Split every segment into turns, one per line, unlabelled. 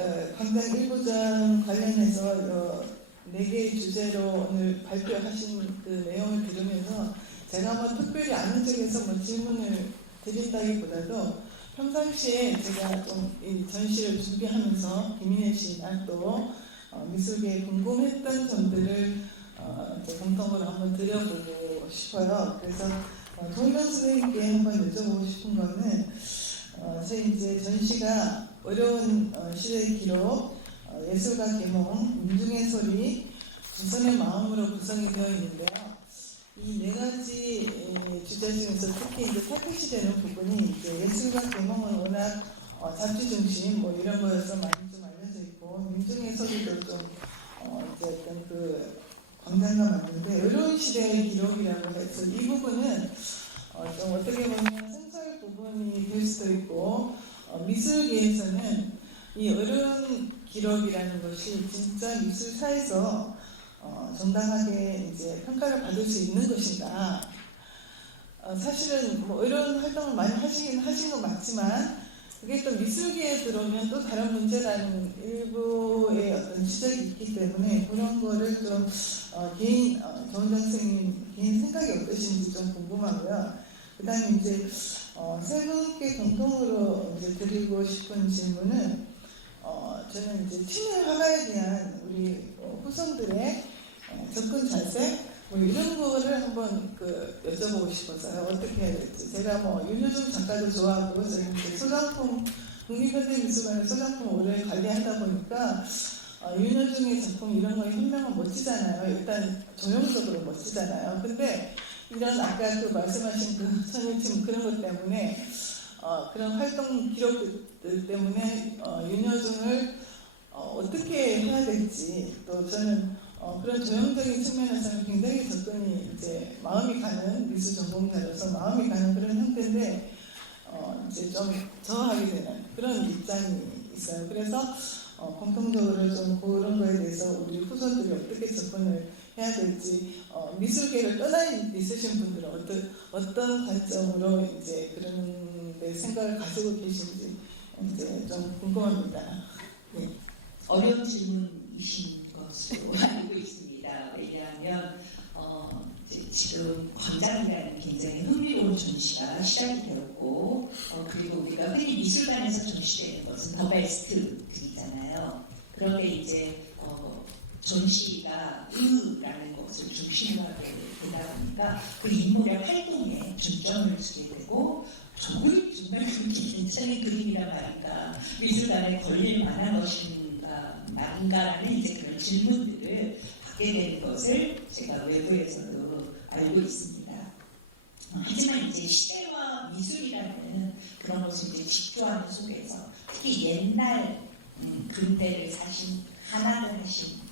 어, 광장 1부장 관련해서 어, 네 개의 주제로 오늘 발표하신 그 내용을 들으면서 제가 뭐 특별히 아는 쪽에서 뭐 질문을 드린다기보다도 평상시에 제가 좀 이 전시를 준비하면서 김인혜 씨나 또 어, 미술계에 궁금했던 점들을 어, 공통으로 한번 드려보고 싶어요. 그래서 어, 동일원 선생님께 한번 여쭤보고 싶은 거는 어, 저희 이제 전시가 어려운 어, 시대의 기록, 어, 예술가 계몽, 민중의 소리, 조선의 마음으로 구성이 되어 있는데요. 이 네 가지 에, 주제 중에서 특히 이제 살펴시되는 부분이 이제 예술가 계몽은 워낙 어, 잡지 중심 뭐 이런 거에서 많이 좀 알려져 있고 민중의 소리도 좀 어, 이제 어떤 그 광장과 맞는데 어려운 시대의 기록이라고 해서 이 부분은 어, 좀 어떻게 보면 생설 부분이 될 수도 있고 어, 미술계에서는 이 어려운 기록이라는 것이 진짜 미술사에서 어, 정당하게 이제 평가를 받을 수 있는 것인가. 어, 사실은 뭐 이런 활동을 많이 하시긴 하신 건 맞지만 그게 또 미술계에 들어오면 또 다른 문제라는 일부의 어떤 지적이 있기 때문에 그런 거를 좀 어, 개인 어, 정은장 선생님 개인 생각이 어떠신지 좀 궁금하고요. 그 다음에 이제 어, 세 분께 공통으로 이제 드리고 싶은 질문은 어, 저는 이제 팀의 화가에 대한 우리 어, 후손들의 어, 접근 자세 뭐 이런 거를 한번 그 여쭤보고 싶어서요. 어떻게 해야 될지. 제가 뭐 윤효준 작가도 좋아하고 이제 소장품 국립현대미술관의 소장품 오래 관리하다 보니까 어, 윤효중의 작품 이런 거에 현명은 멋지잖아요. 일단 전형적으로 멋지잖아요. 근데 이런 아까 그 말씀하신 그 선생님 그런 것 때문에 어, 그런 활동 기록들 때문에 어, 윤여중을 어, 떻게 해야 될지 또 저는 어, 그런 전형적인 측면에서는 굉장히 접근이 이제 마음이 가는 미술 전공자로서 마음이 가는 그런 형태인데 어, 이제 좀 저하게 되는 그런 입장이 있어요. 그래서 어, 공통적으로 좀 그런 거에 대해서 우리 후손들이 어떻게 접근을 해야 될지 어, 미술계를 떠나 있으신 분들은 어떤 어떤 관점으로 이제 그런 데 생각을 가지고 계신지 이제 좀 궁금합니다. 네.
어려운 질문이신 것으로 알고 있습니다. 왜냐하면 어, 지금 광장이라는 굉장히 흥미로운 전시가 시작이 되었고 어, 그리고 우리가 흔히 미술관에서 전시되는 것은 더 베스트이잖아요. 그런데 이제 어, 전시가 의라는 것을 중심으로 하게 되다 보니까 그 인물의 활동에 중점을 두게 되고 정말 정말 그렇게 괜찮은 그림이란 말인가 미술관에 걸릴 만한 것인가 말인가라는 이제 그런 질문들을 받게 되는 것을 제가 외부에서도 알고 있습니다. 어, 하지만 이제 시대와 미술이라는 그런 것을 이제 직조하는 속에서 특히 옛날 음, 근대를 사신 하나를 하신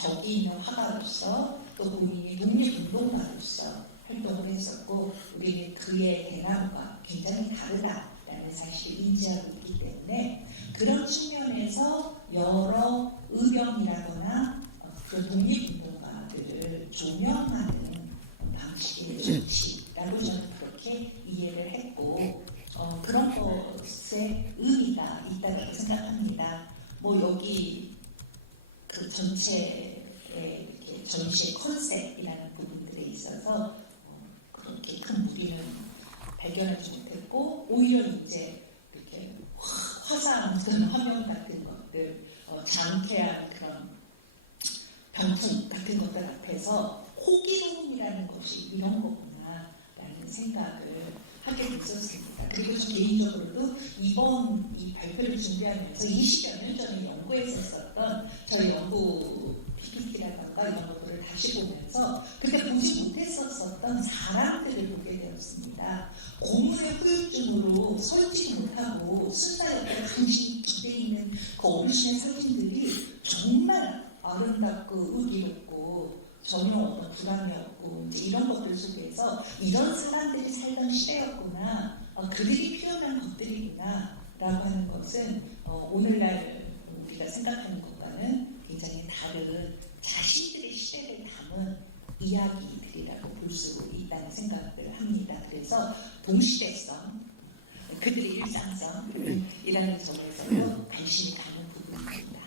어, 격이 있는 화가로서 또 본인이 독립운동가로서 활동을 했었고 우리는 그의 대남과 굉장히 다르다라는 사실을 인지하고 있기 때문에 그런 측면에서 여러 의견이라거나 어, 그 독립운동가들을 조명하는 방식의 조치라고 저는 그렇게 이해를 했고 어, 그런 것에 의미가 있다고 생각합니다. 뭐 여기 그 전체의 전시의 컨셉이라는 부분들에 있어서 어, 그렇게 큰 무리는 발견하지 못했고 오히려 이제 이렇게 화- 화사한 그런 화면 같은 것들 어, 장쾌한 그런 병풍 같은 것들 앞에서 호기로움이라는 것이 이런 거구나라는 생각을 하게 됐었습니다. 그리고 저 개인적으로도 이번 이 발표를 준비하면서 20여 년 전에 연구했었던 저희 연구 PPT라던가 이런 것들을 다시 보면서 그때 보지 못했었던 사람들을 보게 되었습니다. 고문의 후유증 수준으로 서지 못하고 순사 옆에 간신히 기대 있는 그 어르신의 사진들이 정말 아름답고 의기롭고 전혀 어떤 부담이 없고 이런 것들 속에서 이런 사람들이 살던 시대였구나 어, 그들이 표현한 것들이구나 라고 하는 것은 어, 오늘날 우리가 생각하는 것과는 굉장히 다른 자신들의 시대를 담은 이야기들이라고 볼 수 있다는 생각을 합니다. 그래서 동시대성, 그들의 일상성이라는 점에서도 관심이 가는 부분입니다.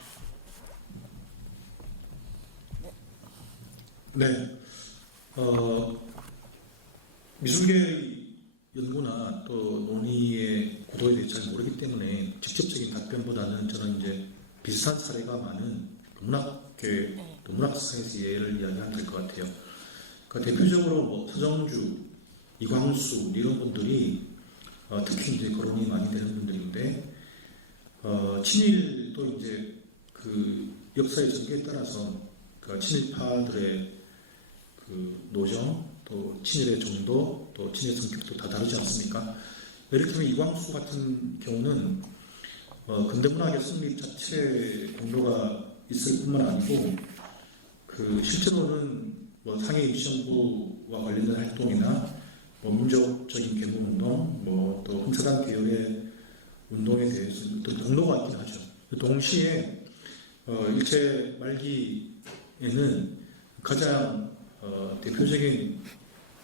네. 어, 미술계의 연구나 또 논의의 구도에 대해 잘 모르기 때문에 직접적인 답변보다는 저는 이제 비슷한 사례가 많은 그 문학계 또 문학사에서 예를 이야기하면 될 것 같아요. 그 대표적으로 뭐 서정주, 이광수 이런 분들이 어, 특히 이제 거론이 많이 되는 분들인데 어, 친일도 이제 그 역사의 전개에 따라서 그 친일파들의 그 노정 또 친일의 정도 또 친일 성격도 다 다르지 않습니까? 예를 들면 이광수 같은 경우는 어, 근대 문학의 성립 자체 공로가 있을 뿐만 아니고 그 실제로는 뭐 상해 임시정부와 관련된 활동이나 뭐 민족적인 계몽운동 뭐또 hun사단 계열의 운동에 대해서 또 경로가 있긴 하죠. 동시에 어, 일제 말기에는 가장 어, 대표적인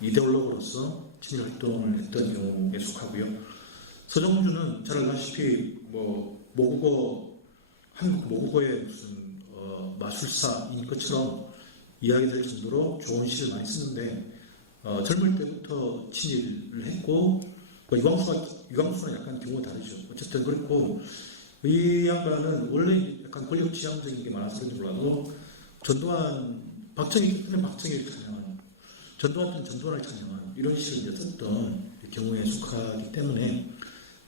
이데올로그로서 친일 활동을 했던 경우에 속하고요. 서정주는 잘 알다시피 뭐 모국어 한국 모국어의 무슨 어, 마술사인 것처럼 이야기될 정도로 좋은 시를 많이 쓰는데 어, 젊을 때부터 친일을 했고 뭐 이광수가 이광수는 약간 경우가 다르죠. 어쨌든 그렇고 이 양반은 원래 약간 권력 지향적인 게 많아서 그런지 몰라도 전두환 박정희 때는 박정희를 찬양하는 전두환 때는 전두환을 찬양하는 이런 시를 이제 썼던 경우에 속하기 때문에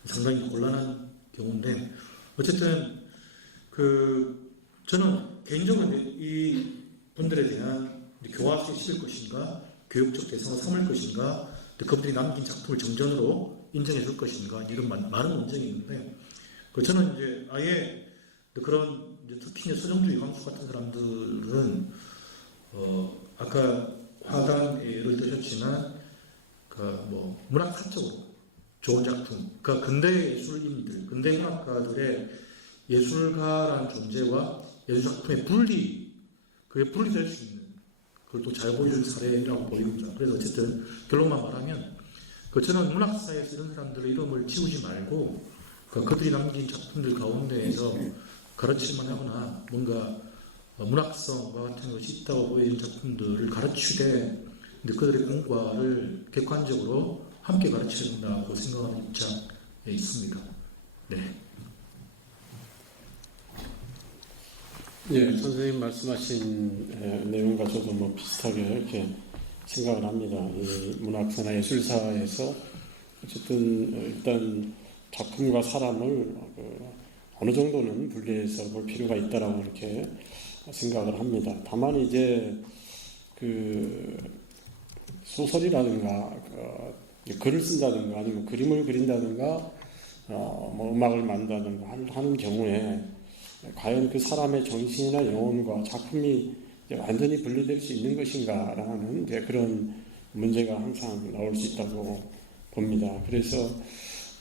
상당히 곤란한 경우인데 어쨌든 그 저는 개인적으로 이 분들에 대한 교화학에 실을 것인가 교육적 대상을 삼을 것인가 또 그분들이 남긴 작품을 정전으로 인정해 줄 것인가 이런 많- 많은 논쟁이 있는데 그 저는 이제 아예 그런 이제 특히 이제 서정주 이광수 같은 사람들은 어 아까 화단 예를 드셨지만 그뭐 문학사적으로 좋은 작품 그러니까 근대 예술인들 근대 문학가들의 예술가라는 존재와 예술 작품의 분리 그게 분리될 수 있는 그걸 또 잘 보여준 사례라고 보입니다. 그래서 어쨌든 결론만 말하면 그 저는 문학사에서 이런 사람들의 이름을 지우지 말고 그 그들이 남긴 작품들 가운데에서 가르칠만 하거나 뭔가 어, 문학성과 같은 것이 있다고 보여진 작품들을 가르치되 근데 그들의 공과를 객관적으로 함께 가르쳐야 된다고 생각하는 입장에 있습니다. 네.
예, 선생님 말씀하신 에, 내용과 저도 뭐 비슷하게 이렇게 생각을 합니다. 이 문학사나 예술사에서 어쨌든 어, 일단 작품과 사람을 그 어느 정도는 분리해서 볼 필요가 있다라고 이렇게 생각을 합니다. 다만 이제 그 소설이라든가 그 글을 쓴다든가 아니면 그림을 그린다든가 어, 뭐 음악을 만든다든가 할- 하는 경우에 과연 그 사람의 정신이나 영혼과 작품이 완전히 분리될 수 있는 것인가라는 그런 문제가 항상 나올 수 있다고 봅니다. 그래서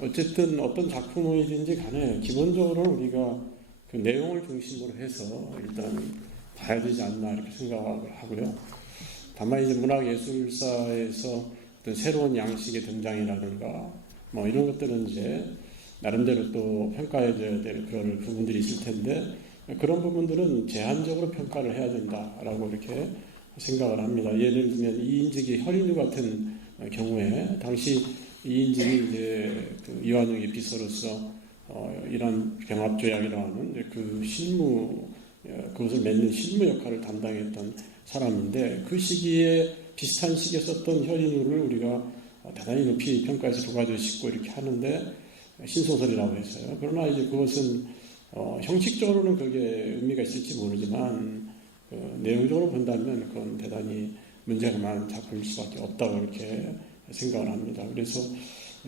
어쨌든 어떤 작품이든지 간에 기본적으로 우리가 그 내용을 중심으로 해서 일단 봐야 되지 않나 이렇게 생각을 하고요. 다만 이제 문학예술사에서 어떤 새로운 양식의 등장이라든가 뭐 이런 것들은 이제 나름대로 또 평가해줘야 될 그런 부분들이 있을 텐데 그런 부분들은 제한적으로 평가를 해야 된다라고 이렇게 생각을 합니다. 예를 들면 이인직이 혈인우 같은 경우에 당시 이인직이 이제 그 이완용의 비서로서 어, 이런 병합조약이라고 하는 그 실무 어, 그것을 맺는 실무 역할을 담당했던 사람인데 그 시기에 비슷한 시기에 썼던 혈인우를 우리가 어, 대단히 높이 평가해서 조가지고 싶고 이렇게 하는데 신소설이라고 했어요. 그러나 이제 그것은 어, 형식적으로는 그게 의미가 있을지 모르지만 그 내용적으로 본다면 그건 대단히 문제가 많은 작품일 수밖에 없다고 이렇게 생각을 합니다. 그래서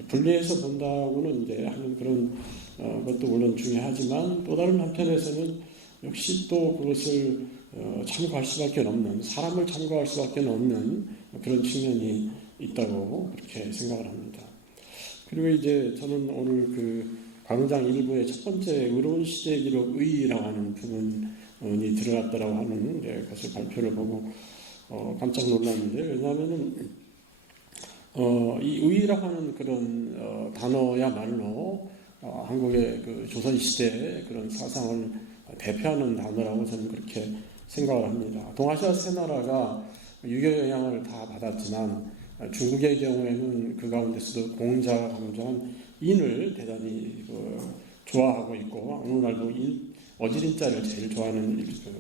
분리해서 본다고는 이제 하는 그런 어, 것도 물론 중요하지만 또 다른 한편에서는 역시 또 그것을 어, 참고할 수밖에 없는 사람을 참고할 수밖에 없는 그런 측면이 있다고 그렇게 생각을 합니다. 그리고 이제 저는 오늘 그 광장 일부의 첫 번째 의로운 시대 기록 의라고 하는 부분이 들어갔다라고 하는 것을 발표를 보고 어, 깜짝 놀랐는데 왜냐하면은 어, 이 의라고 하는 그런 어, 단어야말로 어, 한국의 그 조선 시대의 그런 사상을 대표하는 단어라고 저는 그렇게 생각을 합니다. 동아시아 세 나라가 유교 영향을 다 받았지만 어, 중국의 경우에는 그 가운데서도 공자가 강조한 인을 대단히 그 좋아하고 있고 어느 날도 인, 어지린자를 제일 좋아하는 일, 그,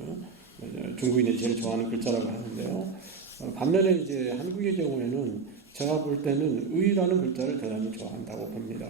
어, 중국인이 제일 좋아하는 글자라고 하는데요. 어, 반면에 이제 한국의 경우에는 제가 볼 때는 의라는 글자를 대단히 좋아한다고 봅니다.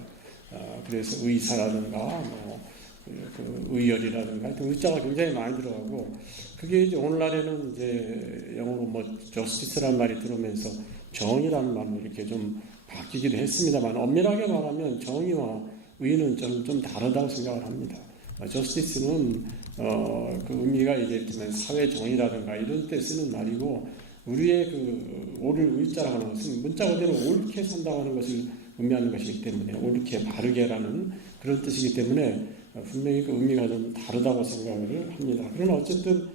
어, 그래서 의사라든가 뭐 그, 그 의열이라든가 하여튼 의자가 굉장히 많이 들어가고 그게 이제 오늘날에는 이제 영어로 뭐 justice라는 말이 들어오면서 정의라는 말로 이렇게 좀 바뀌기도 했습니다만 엄밀하게 말하면 정의와 의는 저는 좀 다르다고 생각을 합니다. 어, justice는 어, 그 의미가 이제 사회 정의라든가 이런 때 쓰는 말이고 우리의 그 옳을 의자라고 하는 것은 문자 그대로 옳게 산다고 하는 것을 의미하는 것이기 때문에 옳게 바르게라는 그런 뜻이기 때문에 분명히 그 의미가 좀 다르다고 생각을 합니다. 그러나 어쨌든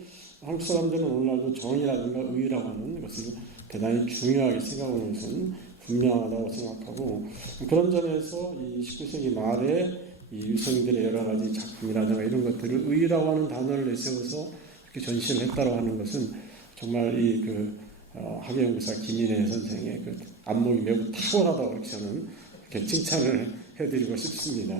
한국 사람들은 오늘날도 정의라든가 의라고 하는 것을 대단히 중요하게 생각하는 것은 분명하다고 생각하고 그런 점에서 이 19세기 말에 이 유성들의 여러 가지 작품이라든가 이런 것들을 의라고 하는 단어를 내세워서 이렇게 전시를 했다고 하는 것은 정말 이그 어, 학예연구사 김인혜 선생의 그 안목이 매우 탁월하다고 이렇게 저는 이렇게 칭찬을 해드리고 싶습니다.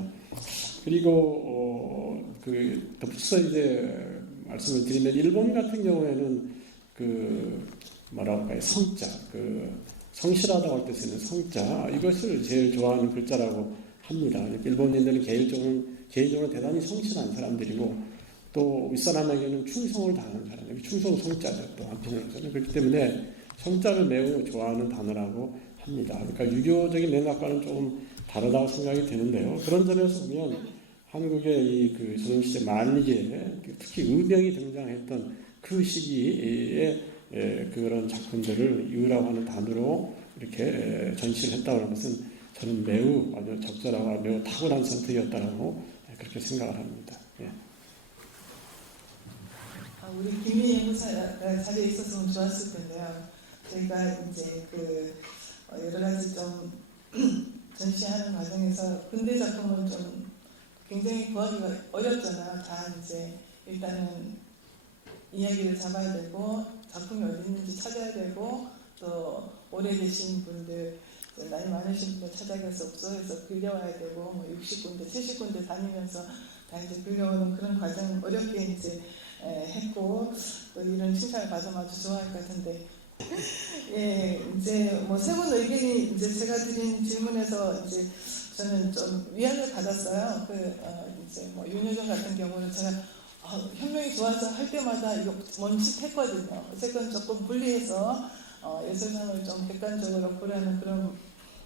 그리고 어, 그 덧붙여서 이제 말씀을 드리면 일본 같은 경우에는 그 뭐라고 할까요 성자 그 성실하다고 할 때 쓰는 성자 이것을 제일 좋아하는 글자라고 합니다. 일본인들은 개인적으로 개인적으로 대단히 성실한 사람들이고 또 윗사람에게는 충성을 다하는 사람, 충성 성자죠. 또 한편으로서는 그렇기 때문에 성자를 매우 좋아하는 단어라고 합니다. 그러니까 유교적인 맥락과는 조금 다르다고 생각이 되는데요. 그런 점에서 보면 한국의 이그 조선시대 말기에 특히 의병이 등장했던 그 시기에 에, 그런 작품들을 유라고 하는 단어로 이렇게 에, 전시를 했다고 하는 것은 저는 매우 아주 적절하고 매우 탁월한 선택이었다고 그렇게 생각을 합니다. 예.
아, 우리 김민희 연구사가 자리에 있었으면 좋았을 텐데요. 저희가 이제 그 어, 여러 가지 좀 전시하는 과정에서 근대 작품은 좀 굉장히 구하기가 어렵잖아요. 다 이제 일단은 이야기를 잡아야 되고 작품이 어디 있는지 찾아야 되고 또 오래되신 분들 나이 많으신 분들 찾아갈 수 없어 해서 빌려와야 되고 뭐 60군데 70군데 다니면서 다 이제 빌려오는 그런 과정 어렵게 이제 에, 했고 또 이런 칭찬을 받으면 아주 좋아할 것 같은데 예 이제 뭐 세 분 의견이 이제 제가 드린 질문에서 이제 저는 좀 위안을 받았어요. 그 어, 이제 뭐 윤여정 같은 경우는 제가 어, 현명이 좋아서 할 때마다 이거 먼짓했거든요. 어쨌건 조금 분리해서 어, 예술상을 좀 객관적으로 보라는 그런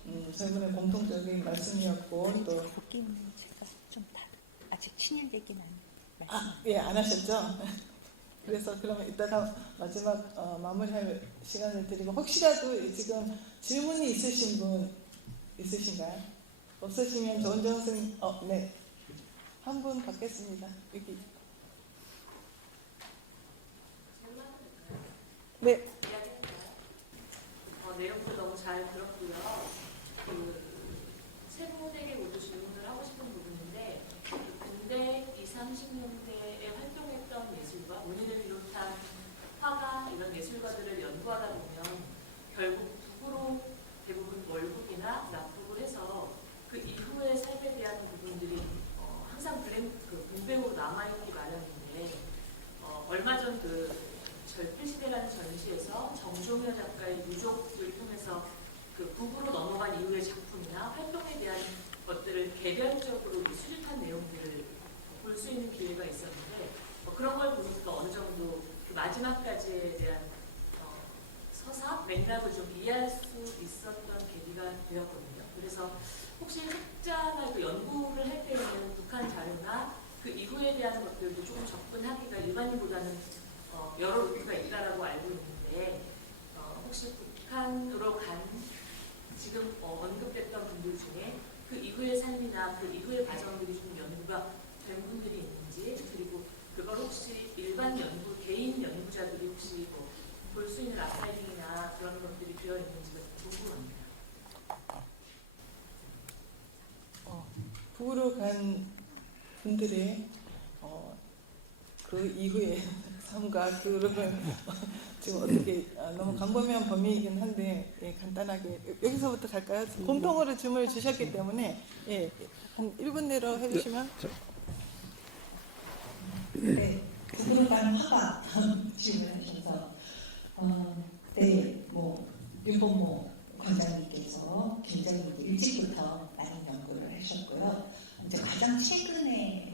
음, 세 분의 공통적인 말씀이었고 또
복귀는 제가 좀 다, 아직 친일되긴 한 말씀.
아, 예, 안 하셨죠? 그래서 그러면 이따가 마지막 어, 마무리할 시간을 드리고 혹시라도 지금 질문이 있으신 분 있으신가요? 없으시면 조은정 선생님, 어, 네. 한 분 받겠습니다. 여기. 네.
어, 내용도 너무 잘 들었고요. 그, 세 분에게 모두 질문을 하고 싶은 부분인데, 그 군대 20, 30년대에 활동했던 예술가, 본인을 비롯한 화가 이런 예술가들을 연구하다 보면 결국 북으로 대부분 월북이나 납북을 해서 그 이후의 삶에 대한 부분들이 어, 항상 블랙, 그 공백으로 남아있기 마련인데, 어, 얼마 전 그 절필시대라는 전시에서 정종현 작가의 유족을 통해서 그 북으로 넘어간 이후의 작품이나 활동에 대한 것들을 개별적으로 수집한 내용들을 볼 수 있는 기회가 있었는데 어, 그런 걸 보니까 어느 정도 그 마지막까지에 대한 어, 서사 맥락을 좀 이해할 수 있었던 계기가 되었거든요. 그래서 혹시 학자나 그 연구를 할 때는 북한 자료나 그 이후에 대한 것들도 조금 접근하기가 일반인보다는 어, 여러 루트가 있다라고 알고 있는데 어, 혹시 북한으로 간 지금 어, 언급됐던 분들 중에 그 이후의 삶이나 그 이후의 과정들이 좀 연구가 된 분들이 있는지 그리고 그걸 혹시 일반 연구 개인 연구자들이 혹시 뭐 볼 수 있는 아카이빙이나 그런 것들이 되어 있는지가 좀 궁금합니다.
북으로 간 분들의 어, 그 이후의 삶과 그런 지금 어떻게 아, 너무 광범위한 범위이긴 한데 예, 간단하게 여기서부터 갈까요? 공통으로 질문을 주셨기 때문에 예, 한 1분 내로 해주시면
네, 그분을 가는 화가 질문하셔서 어, 네, 뭐 윤범모 관장님께서 굉장히 일찍부터 많은 연구를 하셨고요. 이제 가장 최근에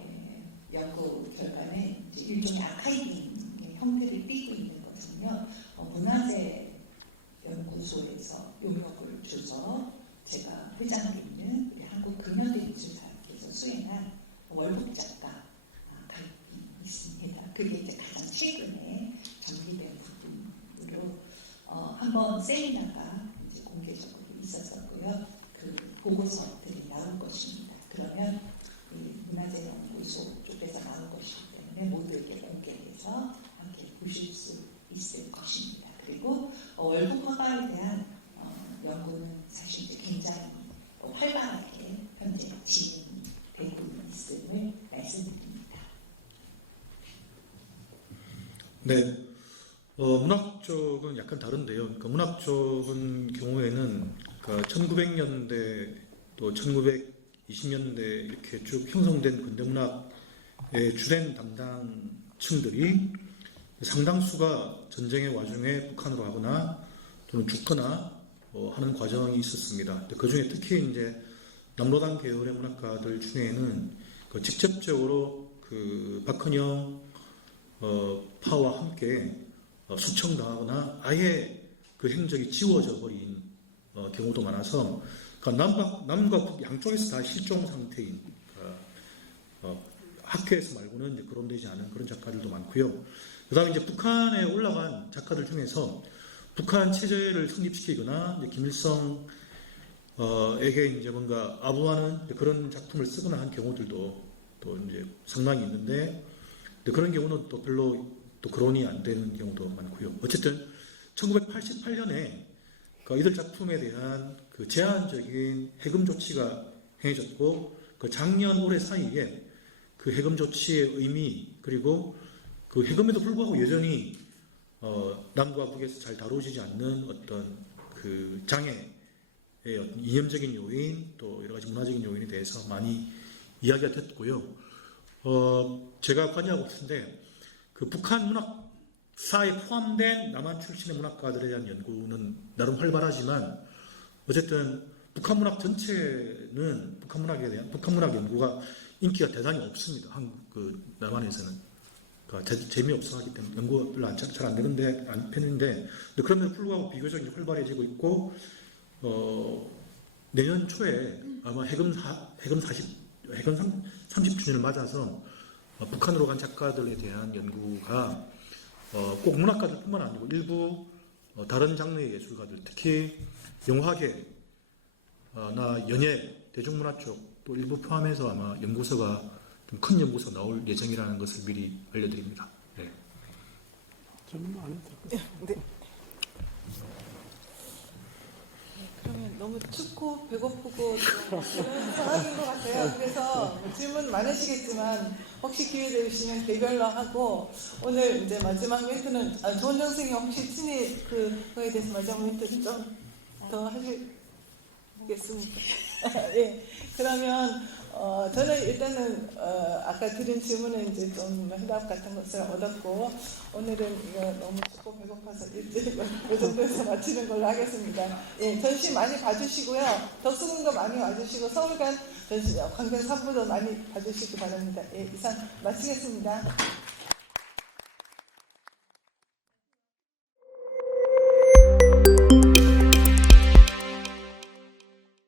연구 결과는 일종의 아카이빙의 형태를 띠고 있는 것은요. 어, 문화재 연구소에서 용역을 줘서 제가 회장으로 있는 우리 한국 근현대미술사께서 수행한 월북 작가 아카이빙이 있습니다. 그게 이제 가장 최근에 정리된 부분으로 어, 한번 세미나가 이제 공개적으로 있었었고요. 그 보고서들이 나올 것입니다. 그러면 이 문화재연구소 쪽에서 나올 것이기 때문에 모두에게 공개해서 함께 보실 수 있을 것입니다. 그리고 어, 월북 화가에 대한 어, 연구는 사실 이제 굉장히 어, 활발하게 현재 진행되고 있음을 말씀드립니다.
네. 어, 문학 쪽은 약간 다른데요. 그러니까 문학 쪽은 경우에는 그러니까 1900년대 또 1920년대 이렇게 쭉 형성된 근대문학의 주된 담당층들이 상당수가 전쟁의 와중에 북한으로 가거나 또는 죽거나 어, 하는 과정이 있었습니다. 그 중에 특히 이제 남로당 계열의 문학가들 중에는 그 직접적으로 그 박헌영 어, 파와 함께 어, 수청당하거나 아예 그 행적이 지워져 버린 어, 경우도 많아서 그러니까 남과, 남과 북 양쪽에서 다 실종 상태인 어, 어, 학교에서 말고는 이제 거론되지 않은 그런 작가들도 많고요. 그다음에 이제 북한에 올라간 작가들 중에서 북한 체제를 성립시키거나 이제 김일성 어에게 이제 뭔가 아부하는 그런 작품을 쓰거나 한 경우들도 또 이제 상당히 있는데 근데 그런 경우는 또 별로 또 거론이 안 되는 경우도 많고요. 어쨌든 1988년에 그 이들 작품에 대한 그 제한적인 해금 조치가 행해졌고 그 작년 올해 사이에 그 해금 조치의 의미 그리고 그 해금에도 불구하고 여전히 어, 남과 북에서 잘 다루어지지 않는 어떤 그 장애의 어떤 이념적인 요인 또 여러 가지 문화적인 요인에 대해서 많이 이야기가 됐고요. 어, 제가 관여하고 있는데 그 북한 문학사에 포함된 남한 출신의 문학가들에 대한 연구는 나름 활발하지만 어쨌든 북한 문학 전체는 북한 문학에 대한 북한 문학 연구가 인기가 대단히 없습니다. 한국 그 남한에서는 그러니까 재- 재미없어 하기 때문에 연구가 별로 잘안 되는데 안 편인데 그럼에도 불구하고 비교적 활발해지고 있고 어, 내년 초에 아마 해금 사, 해금 40 해금 30주년을 맞아서 어, 북한으로 간 작가들에 대한 연구가 어, 꼭 문학가들뿐만 아니고 일부 어, 다른 장르의 예술가들 특히 영화계 어, 나 연예 대중문화 쪽 또 일부 포함해서 아마 연구서가 좀 큰 연구서 나올 예정이라는 것을 미리 알려드립니다. 네.
좀안 해도 될것 같아요.
네. 그러면 너무 춥고 배고프고 또 그런 상황인 것 같아요. 그래서 질문 많으시겠지만 혹시 기회 되시면 개별로 하고 오늘 이제 마지막 멘트는 아, 조원 선생님 혹시 친히 그거에 대해서 마지막 멘트 좀 더 하시겠습니까? 예. 그러면 어, 저는 일단은 어, 아까 드린 질문에 이제 좀 해답 같은 것을 얻었고 오늘은 이거 너무 춥고 배고파서 일찍 이 정도에서 마치는 걸로 하겠습니다. 예, 전시 많이 봐주시고요. 덕수궁도 많이 와주시고 서울간 전시 관광 3부도 많이 봐주시기 바랍니다. 예, 이상 마치겠습니다.